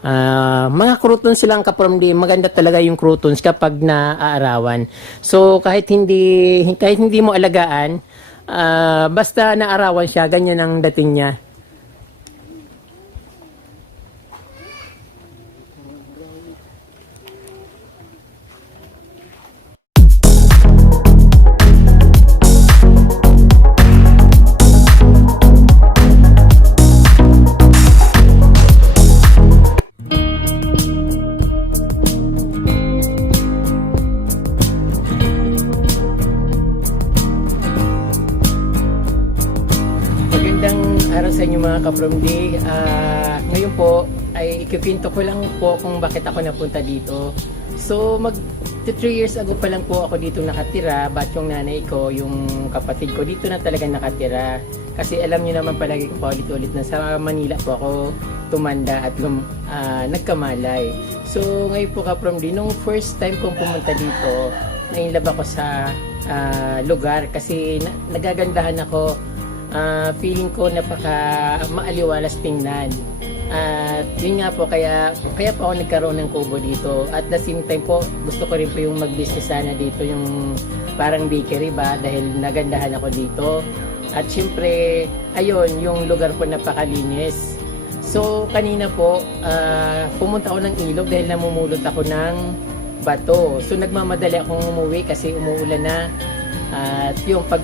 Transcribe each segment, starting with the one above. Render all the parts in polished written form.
Mga croutons silang ka-from maganda talaga yung croutons kapag naaarawan. So kahit hindi mo alagaan, basta naarawan siya, ganyan ang dating niya. Magandang araw sa inyo mga ka-from day. Ngayon po ay ikikwento ko lang po kung bakit ako napunta dito. So 3 years ago pa lang po ako dito nakatira. But yung nanay ko, yung kapatid ko dito na talaga nakatira. Kasi alam niyo naman palagi ko paulit-ulit na sa Manila po ako tumanda at nagkamalay. So ngayon po ka-from day, nung first time kong pumunta dito, nainlove ako sa lugar kasi nagagandahan ako. Feeling ko napaka maaliwalas tingnan. At yun nga po, kaya po ako nagkaroon ng kubo dito. At the same time po, gusto ko rin po yung mag-business sana dito, yung parang bakery ba, dahil nagandahan ako dito. At syempre, ayun, yung lugar po napakalinis. So kanina po, pumunta ako ng ilog dahil namumulot ako ng bato. So nagmamadali akong umuwi kasi umuulan na. At yung pag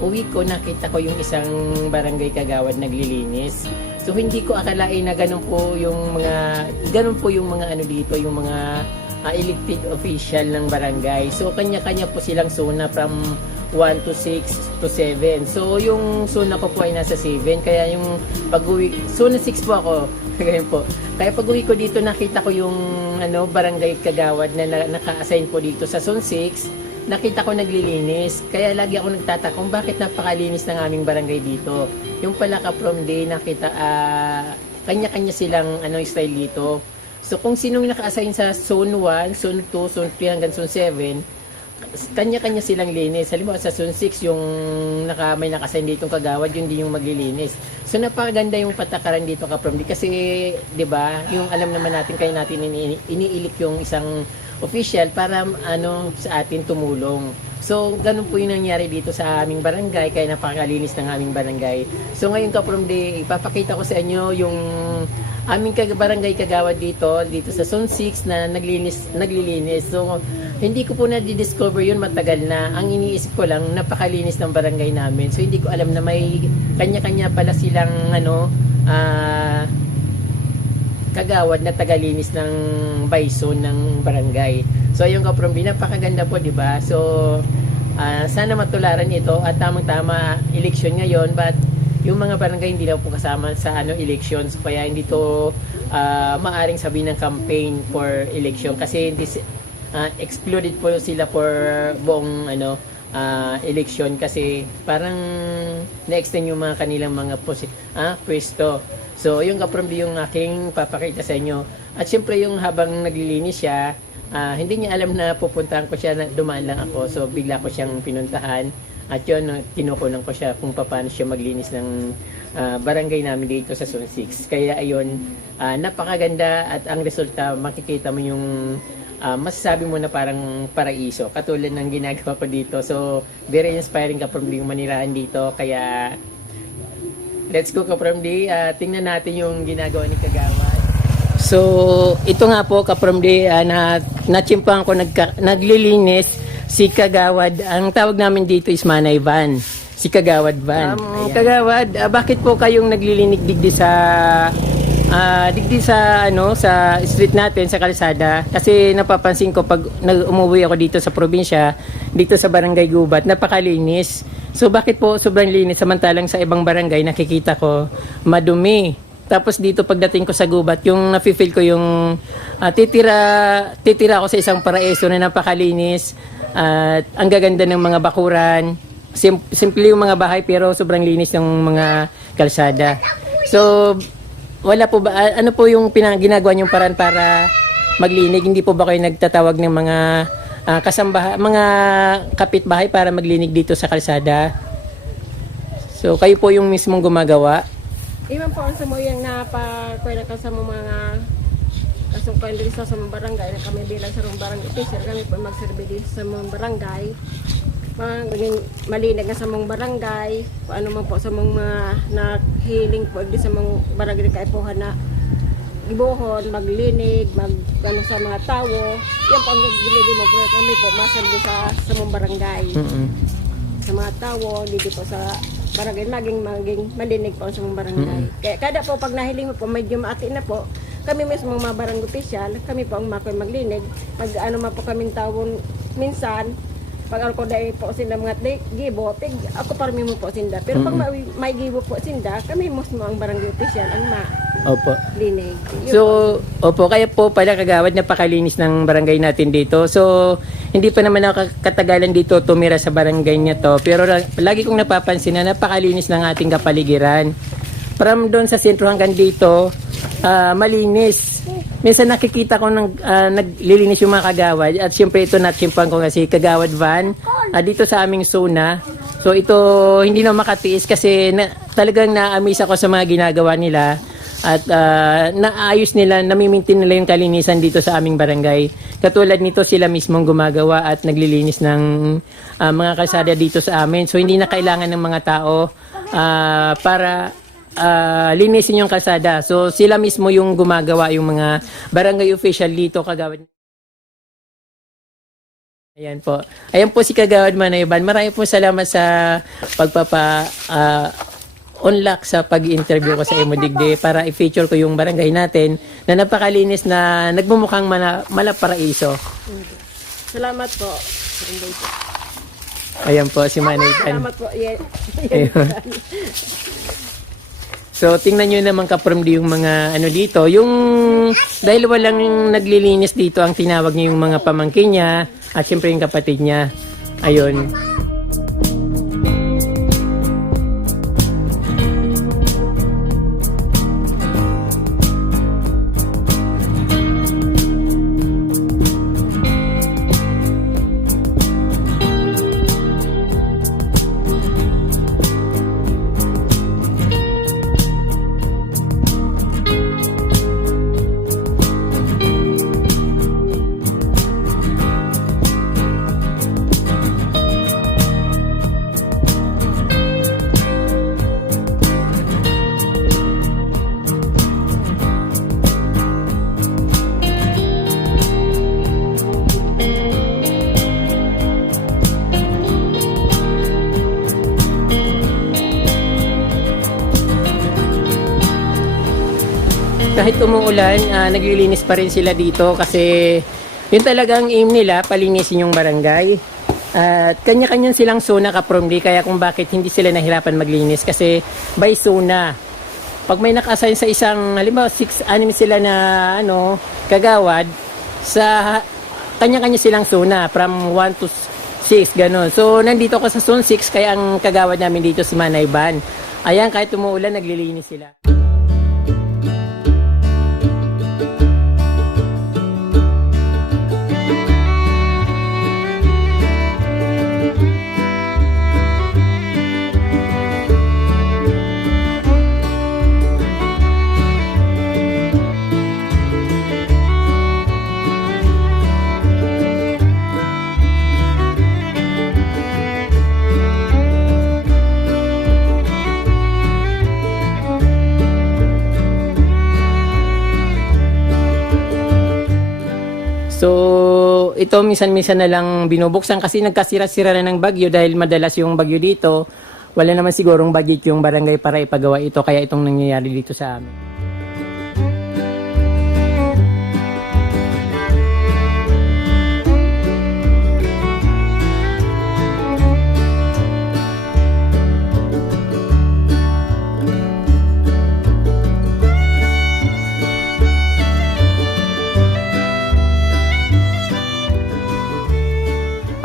uwi ko, nakita ko yung isang barangay kagawad naglilinis. So hindi ko akalain na ganun po yung mga ano dito, yung mga elected official ng barangay. So kanya-kanya po silang zona from 1 to 6 to 7. So yung zona ko po ay nasa 7, kaya yung pag-uwi, zona 6 po ako. Ganyan po. Kaya pag-uwi ko dito, nakita ko yung barangay kagawad na naka-assign po dito sa zone 6. Nakita ko naglilinis, kaya lagi ako nagtataka kung bakit napakalinis ng aming barangay dito. Yung pala ka-from day, nakita kanya-kanya silang style dito. So kung sinong naka-assign sa zone 1, zone 2, zone 3 hanggang zone 7, kanya-kanya silang linis. Halimbawa sa zone 6, yung may naka-assign ditong kagawad, yun din yung maglilinis. So napakaganda yung patakaran dito ka-from day kasi 'di ba, yung alam naman natin, kaya natin iniilik yung isang official para sa atin tumulong. So ganun po yung nangyari dito sa aming barangay, kaya napakalinis ng aming barangay. So ngayon ka-from day, ipapakita ko sa inyo yung aming barangay kagawad dito sa zone 6 na naglilinis. So hindi ko po na-discover yun, matagal na. Ang iniisip ko lang, napakalinis ng barangay namin. So hindi ko alam na may kanya-kanya pala silang kagawad na tagalinis ng bison ng barangay. So ayun ka-from day, napakaganda po, di ba? So sana matularan ito, at tamang-tama election ngayon, but yung mga barangay hindi daw po kasama sa elections, kaya hindi to maaring sabihin ng campaign for election kasi excluded po sila for buong election kasi parang na-extend yung mga kanilang mga pwesto. So yung ka-from day yung aking papakita sa inyo. At syempre yung habang naglilinis siya, hindi niya alam na pupuntahan ko siya, na dumaan lang ako. So bigla ko siyang pinuntahan. At yun, kinukunan ko siya kung paano siya maglinis ng barangay namin dito sa Zone 6. Kaya ayun, napakaganda, at ang resulta, makikita mo yung masasabi mo na parang paraiso. Katulad ng ginagawa ko dito. So very inspiring ka-from day yung manirahan dito. Kaya let's go ka-from day. Tingnan natin yung ginagawa ni Kagawad. So ito nga po ka-from day, nachimpan ko naglilinis si Kagawad. Ang tawag namin dito is Manay Van. Si Kagawad Van. Kagawad, bakit po kayong naglilinig digdi sa sa street natin, sa kalsada? Kasi napapansin ko pag umuwi ako dito sa probinsya, dito sa Barangay Gubat, napakalinis. So bakit po sobrang linis samantalang sa ibang barangay nakikita ko madumi? Tapos dito pagdating ko sa Gubat, yung nafe-feel ko yung titira ako sa isang paraiso na napakalinis. At ang gaganda ng mga bakuran. Simple yung mga bahay pero sobrang linis ng mga kalsada. So wala po ba, ano po yung ginagawa niyong paraan para maglinig? Hindi po ba kayo nagtatawag ng mga mga kapitbahay para maglinig dito sa kalsada? So kayo po yung mismong gumagawa? Iman po ang sumuyang napakwela ka sa mga kasungkan diri sa mga barangay na kami bilang sa barangay official kami po magserbi din sa mga barangay. Maging malinig nga sa mga barangay, kung ano man po sa mga nahiling po di sa mga barangay kaipuhan na ibuhon, maglinig, ano sa mga tao. Yan po ang gilili mo po kami po maserbi sa mga barangay. Sa mga tao, dito po sa barangay, maging malinig po sa mga barangay. Kaya kada po pag nahiling mo po, medyo maati na po, kami mismo mga barangay official, kami po ang maglinig. Pag ano man po kaming tawon minsan, pag ako dahil po sila mga gibo, ako parami mo po sinda. Pero pag may gibo po sinda, kami mismo ang barangay official ang Opo. linig. So, opo, kaya po pala kagawad napakalinis ng barangay natin dito. So, hindi pa naman ako katagalan dito tumira sa barangay niya to. Pero lagi kong napapansin na napakalinis ng ating kapaligiran. From doon sa sentro hanggang dito, malinis. Minsan nakikita ko naglilinis yung mga kagawad. At syempre ito natsimpan ko kasi kagawad van dito sa aming zona. So ito hindi na makatiis kasi talagang na-amaze ako sa mga ginagawa nila. At naayos nila, namimintin nila yung kalinisan dito sa aming barangay. Katulad nito sila mismong gumagawa at naglilinis ng mga kalsada dito sa amin. So hindi na kailangan ng mga tao para linisin yung kalsada. So sila mismo yung gumagawa, yung mga barangay official dito kagawad. Ayan po. Ayan po si Kagawad Manayban. Maraming po salamat sa unlock sa pag-interview ko sa Emodigde para i-feature ko yung barangay natin na napakalinis na nagmumukhang malaparaiso. Salamat po. Ayan po si Manayban. Salamat po. So, tingnan nyo naman ka-from yung mga ano dito. Yung, dahil walang naglilinis dito, ang tinawag niya yung mga pamangkin niya at syempre yung kapatid niya. Ayun. Kahit umuulan, naglilinis pa rin sila dito kasi yun talagang aim nila, palinisin yung barangay. At kanya-kanyang silang zona ka-promdi, kaya kung bakit hindi sila nahirapan maglinis kasi by zona. Pag may naka-assign sa isang, halimbawa 6-6 sila na kagawad, sa kanya-kanya silang zona from 1 to 6, ganun. So nandito ko sa zone 6, kaya ang kagawad namin dito si Manayban. Ayan, kahit umuulan, naglilinis sila. So, ito minsan-minsan na lang binubuksan kasi nagkasira-sira na ng bagyo dahil madalas yung bagyo dito. Wala naman sigurong budget yung barangay para ipagawa ito, kaya itong nangyayari dito sa amin.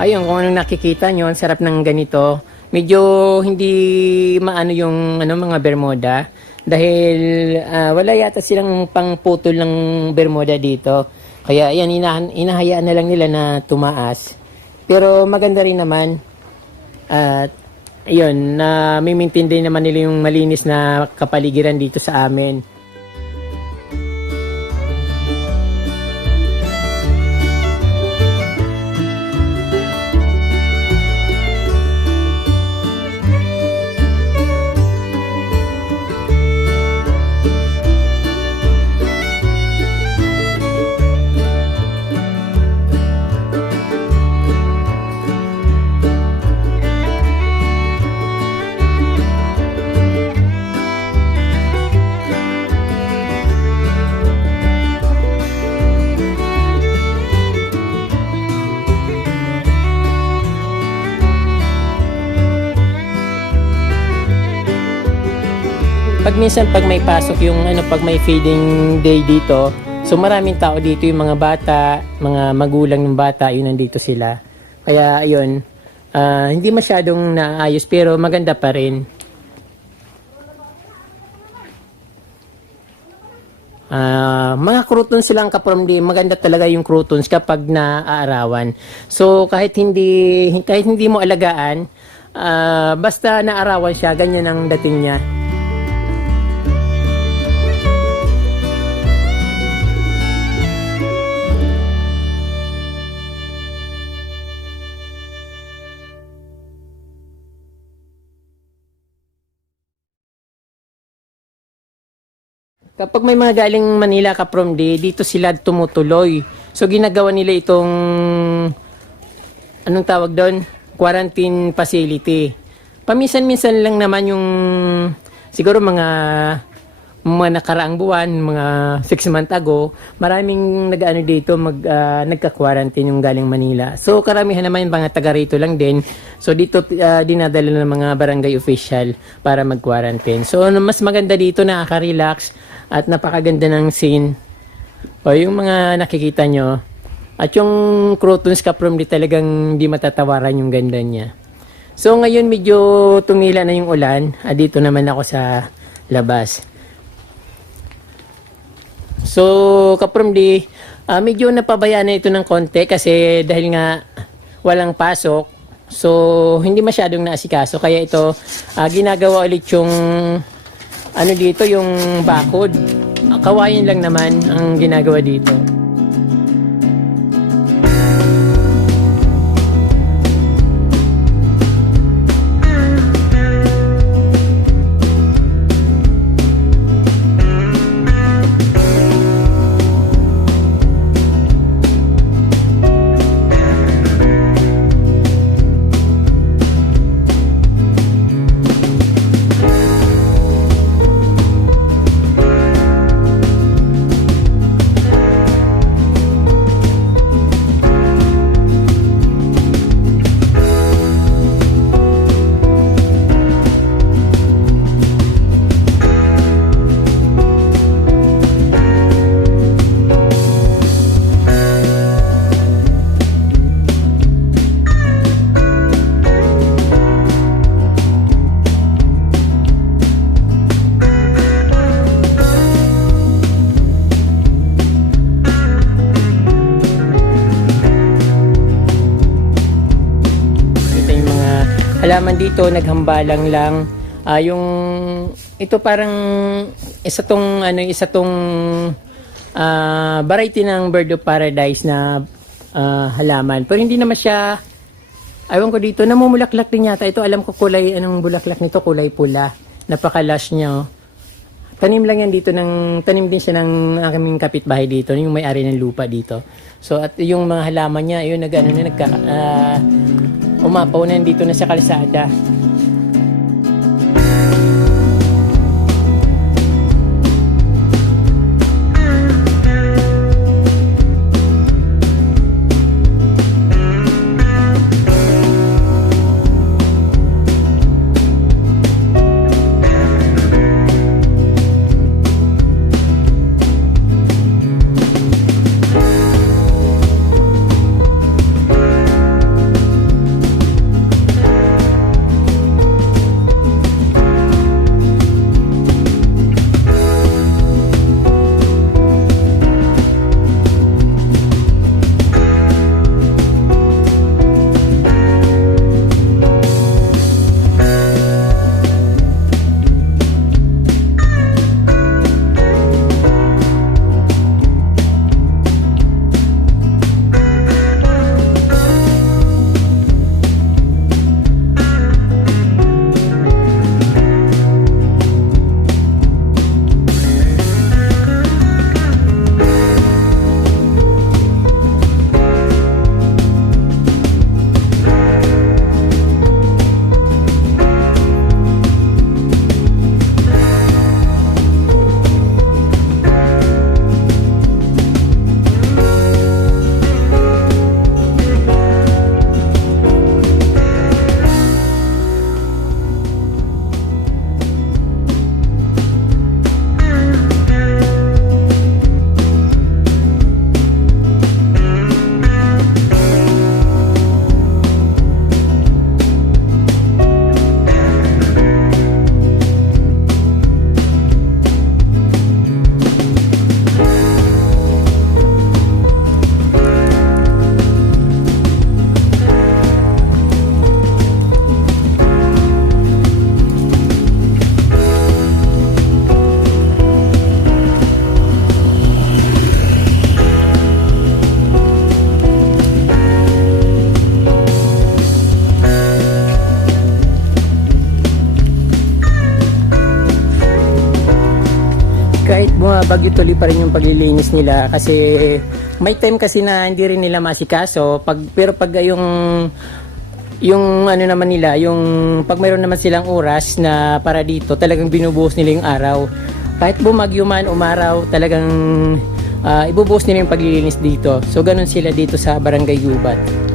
Ayun, kung anong nakikita nyo, ang sarap ng ganito. Medyo hindi maano yung mga bermuda dahil wala yata silang pangputol ng bermuda dito. Kaya ayan, inahayaan na lang nila na tumaas. Pero maganda rin naman at ayun, na may-maintain din naman nila yung malinis na kapaligiran dito sa amin. Pag may pasok yung pag may feeding day dito, so maraming tao dito, yung mga bata, mga magulang ng bata, yun nandito sila. Kaya ayun, hindi masyadong naayos pero maganda pa rin. Mga croutons silang kapromdi, maganda talaga yung croutons kapag naaarawan. So kahit hindi mo alagaan, basta naarawan siya, ganyan ang dating niya. Kapag may mga galing Manila ka from dito sila tumutuloy. So ginagawa nila itong anong tawag doon? Quarantine facility. Paminsan-minsan lang naman yung siguro mga nakaraang buwan, mga 6 months ago, maraming nag-ano dito, nagka-quarantine yung galing Manila. So karamihan naman yung mga taga rito lang din. So dito dinadala ng mga barangay official para mag-quarantine. So mas maganda dito, nakaka-relax at napakaganda ng scene. O yung mga nakikita nyo. At yung croutons kaprom di talagang di matatawaran yung ganda niya. So ngayon medyo tumila na yung ulan. Dito naman ako sa labas. So kaprom di medyo napabayaan na ito ng konti kasi dahil nga walang pasok. So hindi masyadong naasikaso. Kaya ito ginagawa ulit yung dito yung bakod. Kawayan lang naman ang ginagawa dito. Halaman dito naghambalang lang yung ito parang isa tong variety ng bird of paradise na halaman, pero hindi naman siya, aywan ko dito, namumulaklak din yata ito. Alam ko kulay, anong bulaklak nito, kulay pula, napaka-lush niya. Tanim lang yan dito, tanim din siya ng aming kapitbahay dito, yung may-ari ng lupa dito. So at yung mga halaman niya, yun umapaw na dito na sa kalsada. kahit bumabagyo tuloy pa rin yung paglilinis nila kasi may time kasi na hindi rin nila masikaso pero pag yung ano naman nila, yung pag mayroon naman silang oras na para dito, talagang binubuhos nila yung araw. Kahit bumagyo man, umaraw, talagang ibubuhos nila yung paglilinis dito. So ganun sila dito sa Barangay Gubat.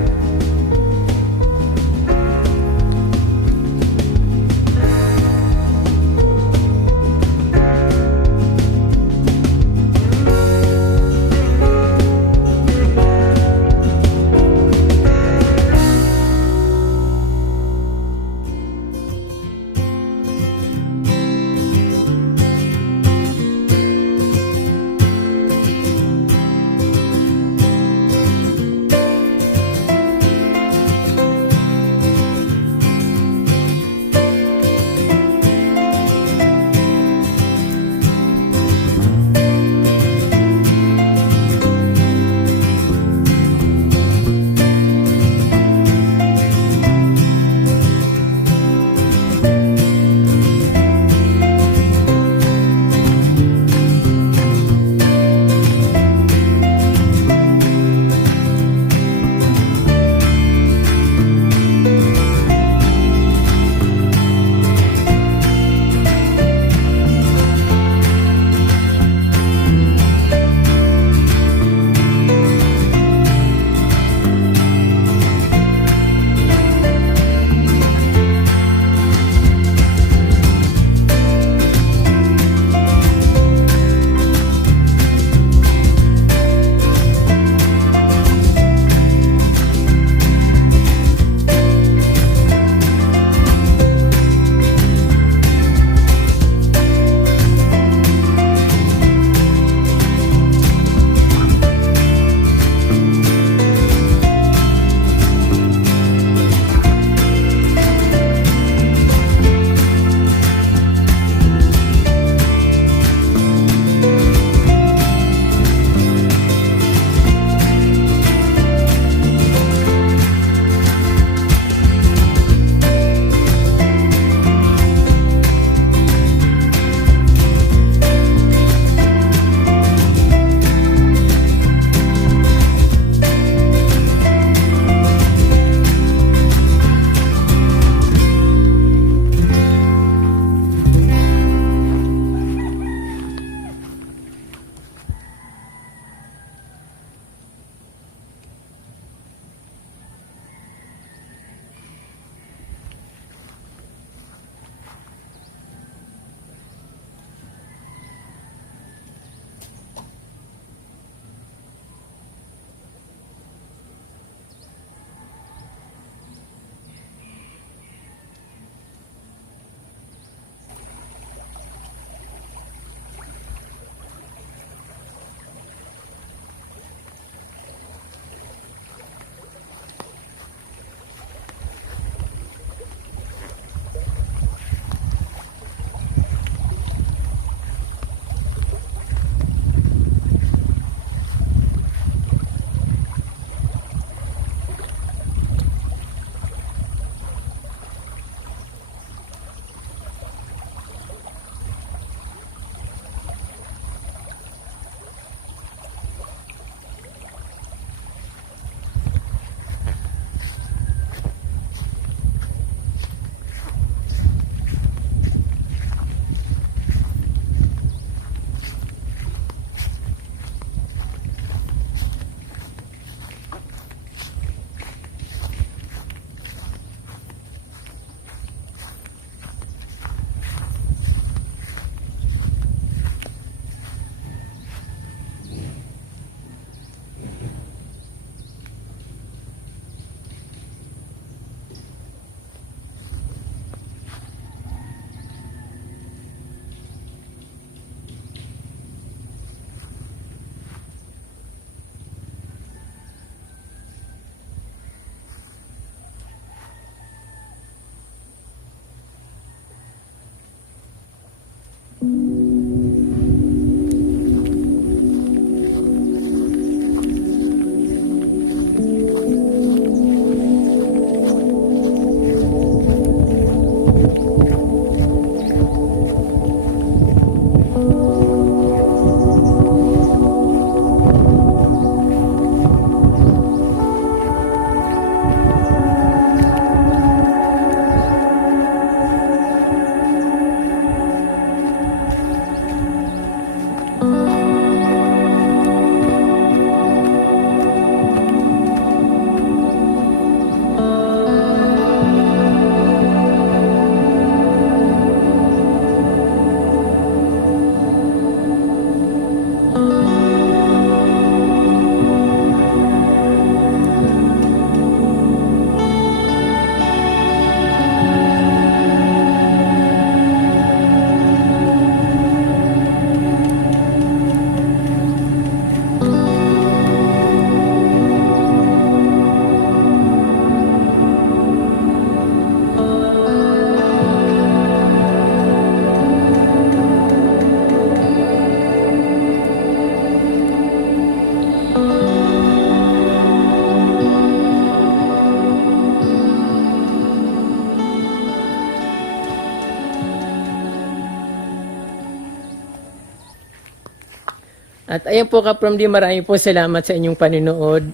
At ayan po Kaprom D, marami po salamat sa inyong panunood.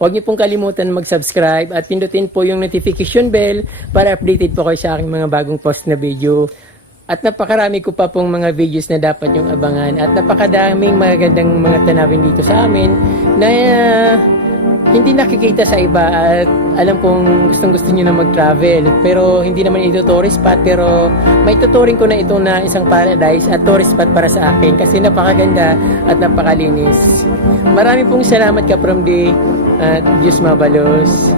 Huwag niyo pong kalimutan mag-subscribe at pindutin po yung notification bell para updated po kayo sa aking mga bagong post na video. At napakarami ko pa pong mga videos na dapat yung abangan at napakadaming magagandang mga tanawin dito sa amin na hindi nakikita sa iba at alam kong gustong gusto niyo na mag-travel pero hindi naman ito tourist spot pero may tuturing ko na ito na isang paradise at tourist spot para sa akin kasi napakaganda at napakalinis. Marami pong salamat Kaprom D at Diyos mabalos.